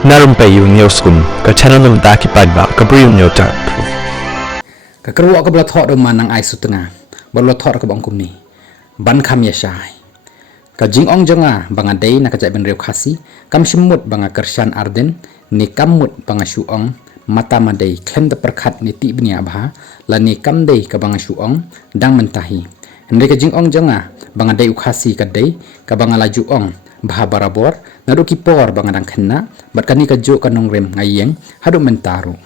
Narumpayu Neoskum, ka channel ng Daki Padba, ka Briyo Nyota. Kakeruak ke belah thok rumah nang ai sutengah, belah thok ke bangkum ni, ban kam ya syai. Ka jing ong jonga banga day nak kajak ben riu khasi, kam shimut banga kershan arden, ni kamut banga shuong, mata madai klem de perkat ni ti bnia abha, la ni kam day ka banga shuong, dang mentahi. Hendai ka jing ong jonga banga day ukhasi ka day, ka banga laju ong, baha barabor, nadu kipor banga dang kena, bat kani ka jo kanong rem ngayeng, hadu mentaru.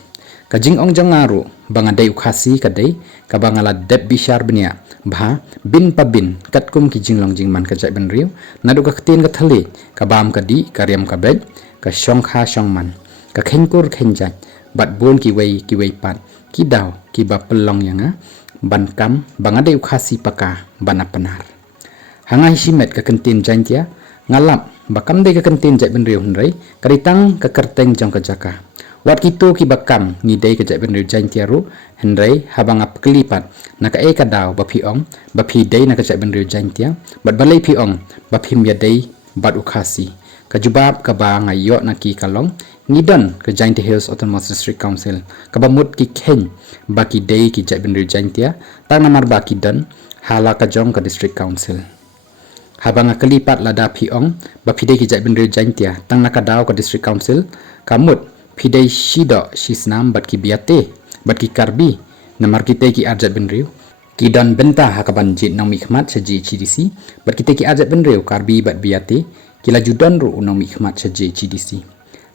Kajing ong jangaru banga day ukhasi kadai ka banga la dep bishar benia bha bin pa bin katkum ki jinglong jingman ka jai ben riu nadu ka ktin ka thali ka bam ka di ka riam ka bed ka shong kha shong man ka khenkur khenjat bat bon ki wei pat ki daw ki ba pelong yanga ban kam banga day ukhasi paka bana penar hanga hisimet ka kentin jantia ngalap bakam day ka kentin jai ben riu hnrei karitang ka kerteng jong ka jaka wat kito ki bakam ni day ka jai ben riu jain tiaru hendrai habang ap kelipat naka e ka daw ba piong ba pi day naka jai ben riu jain tia bat balai piong ba phim ya day bat ukhasi ka jubab ka ba ngayo naki kalong ngidon ka jain hills autonomous district council ka ba mut ki khen ba ki day ki jai ben riu jain tia ta namar ba ki dan hala ka jong ka district council habang kelipat lada piong ba pi day ki jai ben riu jain tia tang naka daw ka district council kamut pidai shido shisnam bat ki biate bat ki karbi namar kita ki arjat ben riu ki dan benta hakaban jit nang mikmat saji CDC bat kita ki arjat ben riu karbi bat biate ki la judan ru nang mikmat saji CDC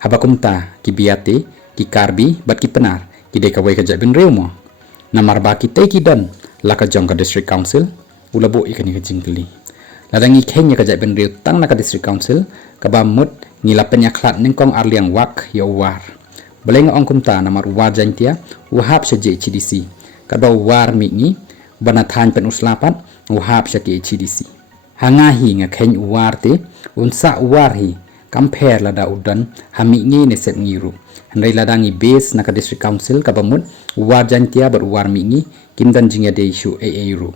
habakumta ki biate ki karbi bat ki penar ki de ka wei ka jat ben riu mo namar ba kita ki dan la ka jong ka district council ulabo ikani ka jingkeli ladangi khenya ka jat ben riu tang na ka district council ka ba mut ngila penyaklat nengkong arliang wak ya war belenga ong kumta namar war jantia wahab saje CDC kada war mingi bana than pen uslapat wahab saki CDC hangahi nga khen war te unsa war hi compare lada udan hamingi ne set ngiru handai ladangi base na ka district council ka bamut war jantia bar war mingi kimdan jingya de issue ru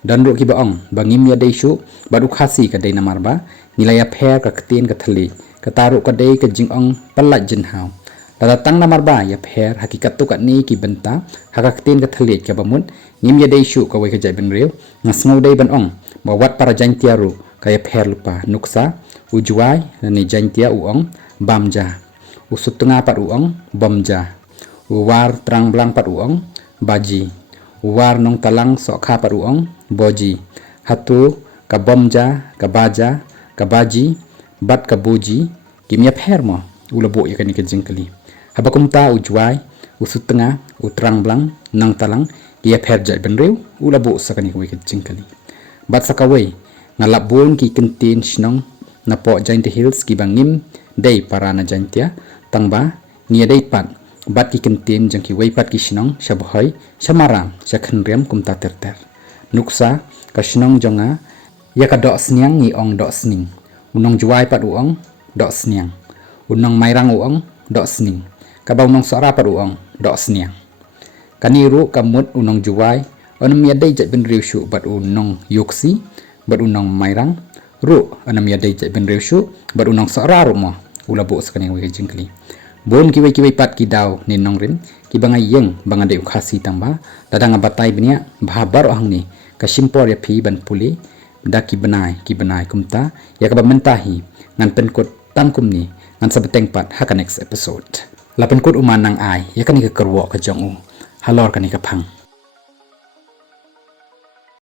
dan ro ki baong bangim ya de issue baru khasi ka de namar ba nilai pher ka ktin ka thali ka taru ka dei ka jingong palat jinhau tada tang namar ba ya pher hakikat tu ka ni ki benta haka ktin ka thali ka bamun nim ya dei shu ka wei ka jai ben riu ngasngau dei ban ong ba wat para jantia ru ka ya pher lupa nuksa ujuai ni jantia uong bamja usut tengah pat uong bomja war terang belang pat uong baji war nong talang sokha pat uong boji hatu ka bomja ka baja kabaji bat kabuji kimya phermo ulabo yakani ke jingkali habakumta ujwai usut tengah utrang blang nang talang dia pher jai ben riu ulabo sakani ke jingkali bat sakawai ngalap bon ki kentin shnong na po jain hills ki bangim dei parana jantia tangba nia dei pat bat ki kentin jang ki wei pat ki shnong shabhoi samaram sakhnrem kumta terter nuksa ka shnong jonga ya ka dok sniang ni ong dok sning unong juai pat uong dok sniang unong mairang uong dok sning ka ba unong sara pat uong dok sniang kaniru kamut unong juai onam ya dei jat ben riu shu bat unong yuksi bat unong mairang ru onam ya dei jat ben riu shu bat unong sara ru mo ulabo sakani wi jingkli bon ki wei pat ki daw ni nong rin ki banga yeng banga de ukhasi tamba dadang abatai bnia bhabar ohang ni ka simpor ya phi ban puli da ki benai kumta ya ka mentahi ngan penkut tangkum ni ngan sabeteng pat haka next episode la penkut uman nang ai ya kan ni ka kerwo ka jong u halor kan ni ka phang